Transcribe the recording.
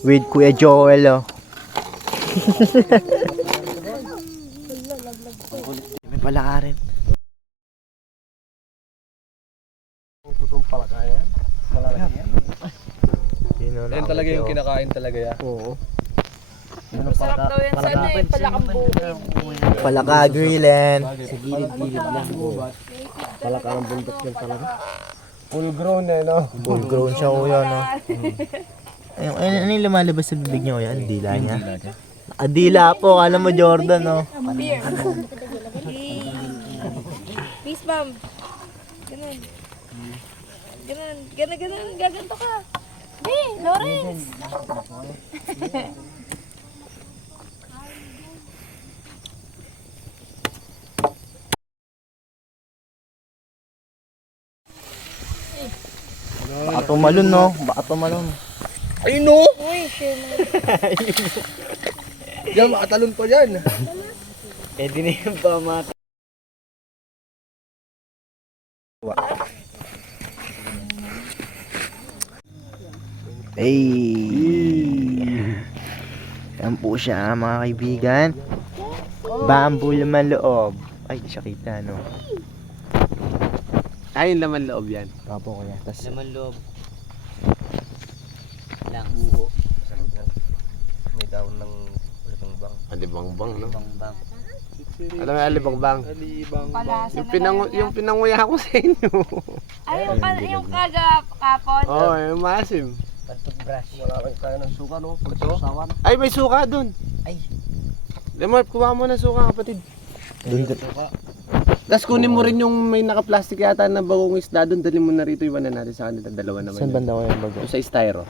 With Kuya Joel, oh. May palakarin. Putong palakayan. Malalaki yan. Yan talaga yung kinakain talaga yan. Oo. Masarap daw yan sa ano eh, palakang bukid. Palaka-grillen. Sa gilid-gilid lang. Palaka ng bundok yan talaga. Full grown eh, no? Full grown siya, kuya, no? Ano yung lumalabas sa bibig niya, kuya? Ang dila niya? Adila po, alam mo Jordan, no? Beer. Peace bomb. Ganun. Ganun. Gaganto ka. Hey, Lawrence. Baka tumalon, no? Baka tumalon. Ay no! Uy, share mo. Yan, makatalon pa yan. Pwede na yung pamata. Yan po siya, mga kaibigan. Bamboo laman loob. Ay, di siya kita, no? Ay, laman loob yan. Kapo, kuya. Tas, Laman loob. Lang. May daon ng libangbang. Alibangbang, no? Bang. Alam mo, alibangbang. Palasa Yung, na lang yan. yung pinanguya ko sa inyo. Ay, yung kapon. Oo, yung maasim. Pag-toothbrush. Wala kang kaya ng suka, no? Pagsasawan. Ay, may suka dun. Ay. Lemar, kuha mo ng suka, kapatid. Tapos kunin mo rin yung may naka-plastic yata na bagong isda doon. Dali mo na rito, iwan na natin sa kanila. Dalawa naman. saan yun. banda ko yung bago? Yung sa styro.